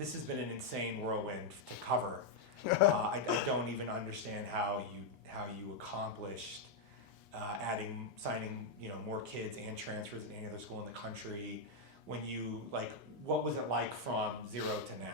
this has been an insane whirlwind to cover. I don't even understand how you accomplished signing more kids and transfers at any other school in the country. When you what was it like from 0 to now?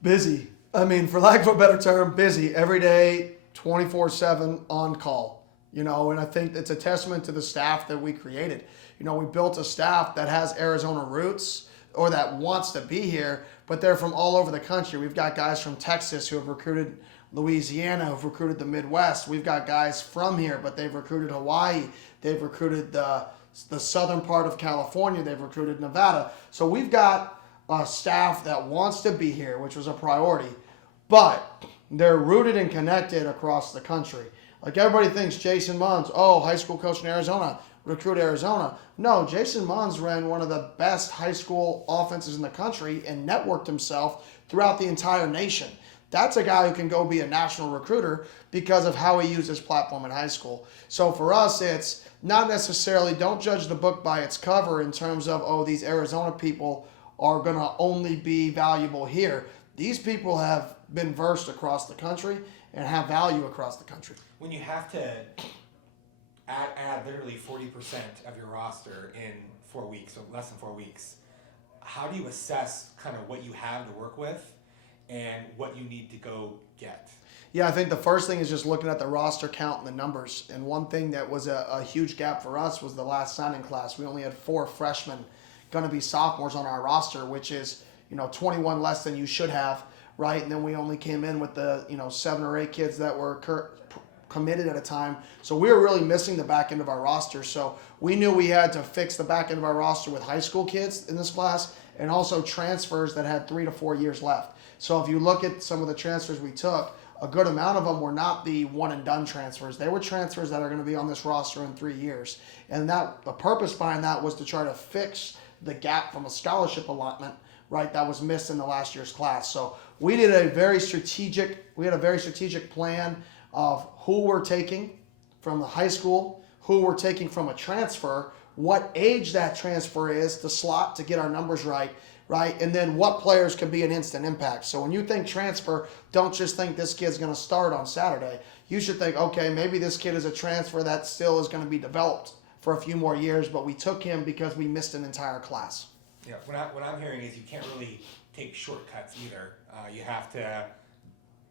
Busy. I mean, for lack of a better term, busy. Every day, 24/7 on call. And I think it's a testament to the staff that we created. We built a staff that has Arizona roots or that wants to be here, but they're from all over the country. We've got guys from Texas who have recruited Louisiana, who've recruited the Midwest. We've got guys from here, but they've recruited Hawaii. They've recruited the southern part of California. They've recruited Nevada. So we've got a staff that wants to be here, which was a priority, but they're rooted and connected across the country. Like everybody thinks Jason Mons, high school coach in Arizona, recruit Arizona. No, Jason Mons ran one of the best high school offenses in the country and networked himself throughout the entire nation. That's a guy who can go be a national recruiter because of how he used his platform in high school. So for us, it's not necessarily, don't judge the book by its cover in terms of, these Arizona people are going to only be valuable here. These people have been versed across the country and have value across the country. When you have to add literally 40% of your roster in 4 weeks, or less than 4 weeks, how do you assess kind of what you have to work with and what you need to go get? Yeah, I think the first thing is just looking at the roster count and the numbers. And one thing that was a huge gap for us was the last signing class. We only had 4 freshmen going to be sophomores on our roster, which is 21 less than you should have, right? And then we only came in with the 7 or 8 kids that were committed at a time. So we were really missing the back end of our roster. So we knew we had to fix the back end of our roster with high school kids in this class and also transfers that had 3 to 4 years left. So if you look at some of the transfers we took, a good amount of them were not the one and done transfers. They were transfers that are going to be on this roster in 3 years. And that the purpose behind that was to try to fix the gap from a scholarship allotment, right, that was missed in the last year's class. So we had a very strategic plan of who we're taking from the high school, who we're taking from a transfer, what age that transfer is to slot to get our numbers right, and then what players can be an instant impact. So when you think transfer, don't just think this kid's going to start on Saturday. You should think, okay, maybe this kid is a transfer that still is going to be developed for a few more years, but we took him because we missed an entire class. Yeah, what I'm hearing is you can't really take shortcuts either. You have to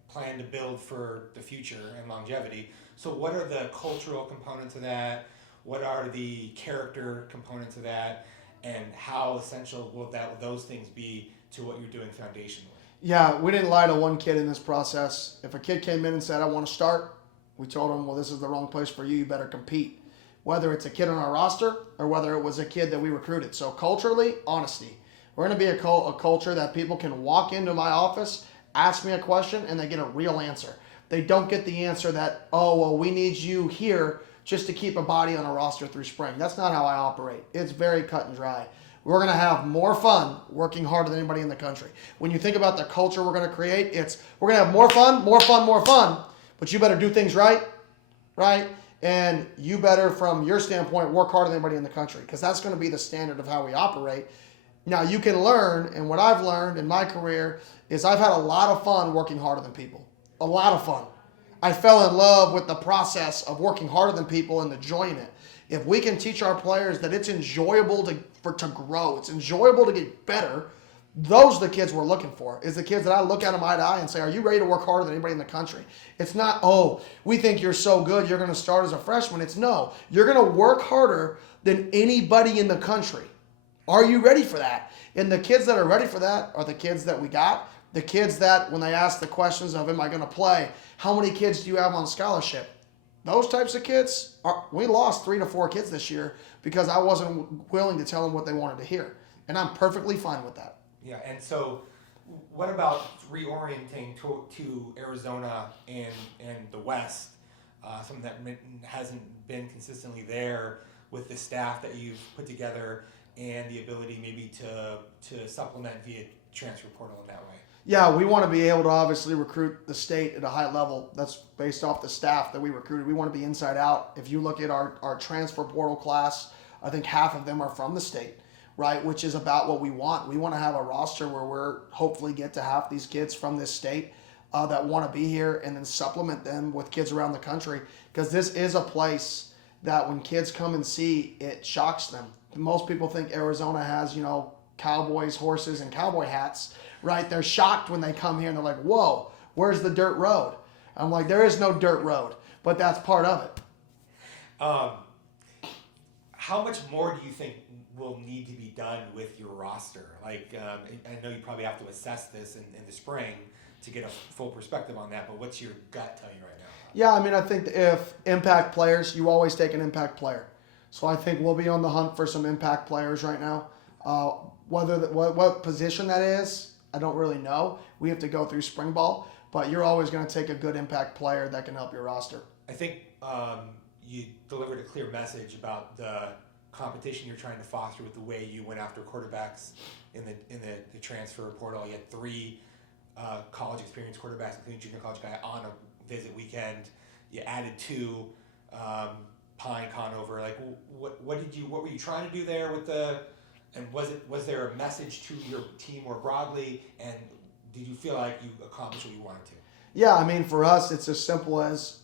plan to build for the future and longevity. So what are the cultural components of that? What are the character components of that? And how essential will those things be to what you're doing foundationally? Yeah, we didn't lie to one kid in this process. If a kid came in and said, I want to start, we told him, well, this is the wrong place for you. You better compete. Whether it's a kid on our roster or whether it was a kid that we recruited. So culturally, honesty. We're going to be a culture that people can walk into my office, ask me a question, and they get a real answer. They don't get the answer that, we need you here just to keep a body on a roster through spring. That's not how I operate. It's very cut and dry. We're going to have more fun working harder than anybody in the country. When you think about the culture we're going to create, we're going to have more fun, but you better do things right? And you better, from your standpoint, work harder than anybody in the country, because that's going to be the standard of how we operate. Now, you can learn, and what I've learned in my career is I've had a lot of fun working harder than people. A lot of fun. I fell in love with the process of working harder than people and enjoying it. If we can teach our players that it's enjoyable to grow, it's enjoyable to get better, those are the kids we're looking for, is the kids that I look at them eye to eye and say, are you ready to work harder than anybody in the country? It's not, we think you're so good, you're going to start as a freshman. It's no, you're going to work harder than anybody in the country. Are you ready for that? And the kids that are ready for that are the kids that we got. The kids that, when they ask the questions of, am I going to play? How many kids do you have on scholarship? Those types of kids, we lost 3 to 4 kids this year because I wasn't willing to tell them what they wanted to hear. And I'm perfectly fine with that. Yeah, and so what about reorienting to Arizona and the West, something that hasn't been consistently there with the staff that you've put together and the ability maybe to supplement via transfer portal in that way? Yeah, we want to be able to obviously recruit the state at a high level. That's based off the staff that we recruited. We want to be inside out. If you look at our transfer portal class, I think half of them are from the state. right? Which is about what we want. We want to have a roster where we're hopefully get to have these kids from this state that want to be here, and then supplement them with kids around the country, because this is a place that when kids come and see, it shocks them. Most people think Arizona has, cowboys, horses, and cowboy hats, right? They're shocked when they come here and they're like, whoa, where's the dirt road? I'm like, there is no dirt road, but that's part of it. How much more do you think will need to be done with your roster? Like, I know you probably have to assess this in the spring to get a full perspective on that, but what's your gut telling you right now? Yeah, I mean, I think if impact players, you always take an impact player. So I think we'll be on the hunt for some impact players right now. What position that is, I don't really know. We have to go through spring ball, but you're always going to take a good impact player that can help your roster. I think you delivered a clear message about the competition you're trying to foster with the way you went after quarterbacks in the transfer portal. You had 3 college experience quarterbacks, including junior college guy, on a visit weekend. You added 2 Pine Conover. Like, what were you trying to do there with and was there a message to your team more broadly, and did you feel like you accomplished what you wanted to? Yeah, I mean, for us, it's as simple as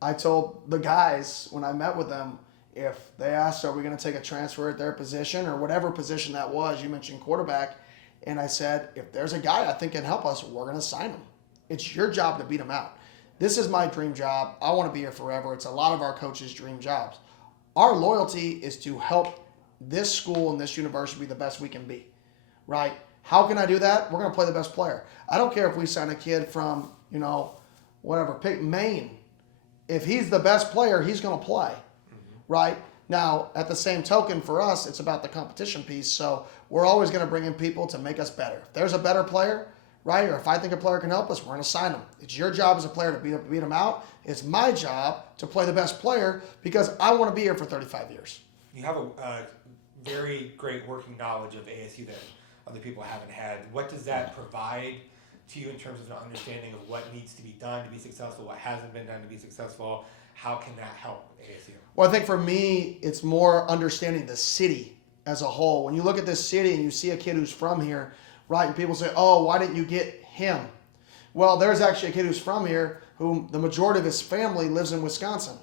I told the guys when I met with them, if they asked, are we going to take a transfer at their position or whatever position that was, you mentioned quarterback, and I said, if there's a guy I think can help us, we're going to sign him. It's your job to beat him out. This is my dream job. I want to be here forever. It's a lot of our coaches' dream jobs. Our loyalty is to help this school and this university be the best we can be, right? How can I do that? We're going to play the best player. I don't care if we sign a kid from, pick Maine. If he's the best player, he's going to play, right? Now, at the same token, for us, it's about the competition piece. So we're always going to bring in people to make us better. If there's a better player, right, or if I think a player can help us, we're going to sign them. It's your job as a player to beat them out. It's my job to play the best player because I want to be here for 35 years. You have a very great working knowledge of ASU that other people haven't had. What does that provide to you in terms of an understanding of what needs to be done to be successful, what hasn't been done to be successful? How can that help ASU? Well, I think for me, it's more understanding the city as a whole. When you look at this city and you see a kid who's from here, right, and people say, oh, why didn't you get him? Well, there's actually a kid who's from here who the majority of his family lives in Wisconsin.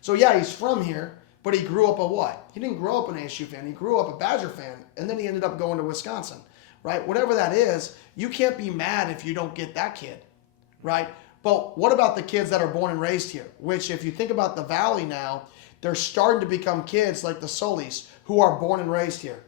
So, yeah, he's from here, but he grew up a what? He didn't grow up an ASU fan. He grew up a Badger fan, and then he ended up going to Wisconsin, right? Whatever that is, you can't be mad if you don't get that kid, right? But what about the kids that are born and raised here? Which, if you think about the Valley now, they're starting to become kids like the Solis who are born and raised here,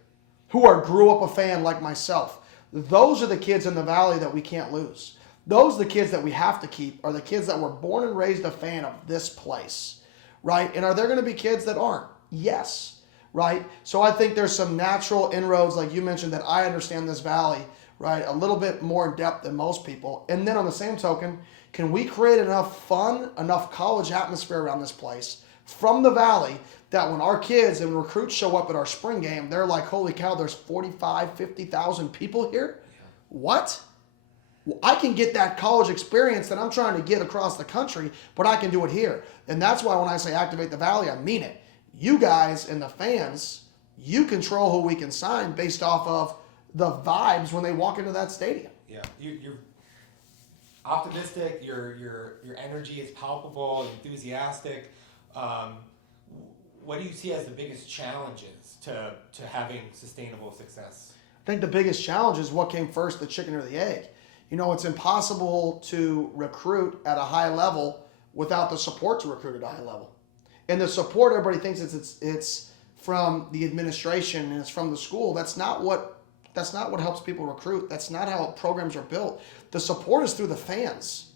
who grew up a fan like myself. Those are the kids in the Valley that we can't lose. Those are the kids that we have to keep, are the kids that were born and raised a fan of this place, right? And are there going to be kids that aren't? Yes, right? So I think there's some natural inroads, like you mentioned, that I understand this Valley, right, a little bit more in depth than most people. And then on the same token, can we create enough fun, enough college atmosphere around this place from the Valley that when our kids and recruits show up at our spring game, they're like, holy cow, there's 45, 50,000 people here? Yeah. What? Well, I can get that college experience that I'm trying to get across the country, but I can do it here. And that's why when I say activate the Valley, I mean it. You guys and the fans, you control who we can sign based off of the vibes when they walk into that stadium. Yeah, you're optimistic. Your energy is palpable, enthusiastic. What do you see as the biggest challenges to having sustainable success? I think the biggest challenge is what came first, the chicken or the egg. It's impossible to recruit at a high level without the support to recruit at a high level. And the support, everybody thinks it's from the administration and it's from the school. That's not what helps people recruit. That's not how programs are built. The support is through the fans.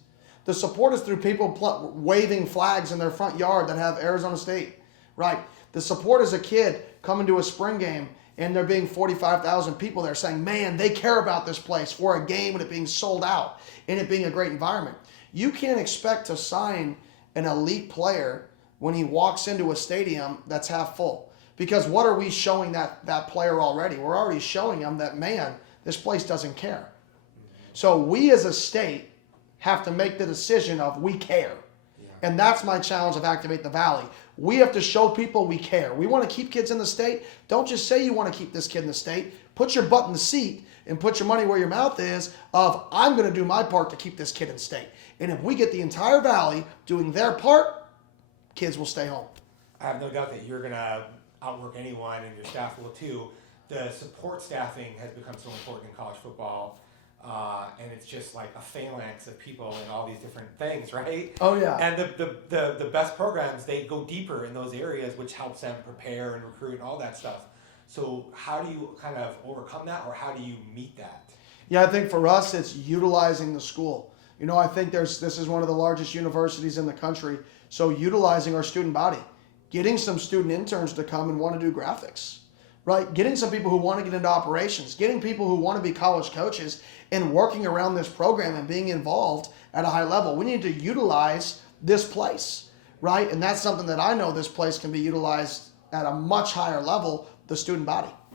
The support is through people waving flags in their front yard that have Arizona State, right? The support is a kid coming to a spring game and there being 45,000 people there saying, man, they care about this place for a game and it being sold out and it being a great environment. You can't expect to sign an elite player when he walks into a stadium that's half full. Because what are we showing that player already? We're already showing him that, man, this place doesn't care. So we as a state have to make the decision of we care. Yeah. And that's my challenge of Activate the Valley. We have to show people we care. We want to keep kids in the state. Don't just say you want to keep this kid in the state. Put your butt in the seat and put your money where your mouth is of, I'm going to do my part to keep this kid in state. And if we get the entire valley doing their part, kids will stay home. I have no doubt that you're going to outwork anyone, and your staff will too. The support staffing has become so important in college football, and it's just like a phalanx of people in all these different things, right? Oh, yeah. And the best programs, they go deeper in those areas, which helps them prepare and recruit and all that stuff. So how do you kind of overcome that, or how do you meet that? Yeah, I think for us, it's utilizing the school. You know, I think this is one of the largest universities in the country. So utilizing our student body, getting some student interns to come and want to do graphics, right? Getting some people who want to get into operations, getting people who want to be college coaches and working around this program and being involved at a high level. We need to utilize this place, right? And that's something that I know this place can be utilized at a much higher level, the student body.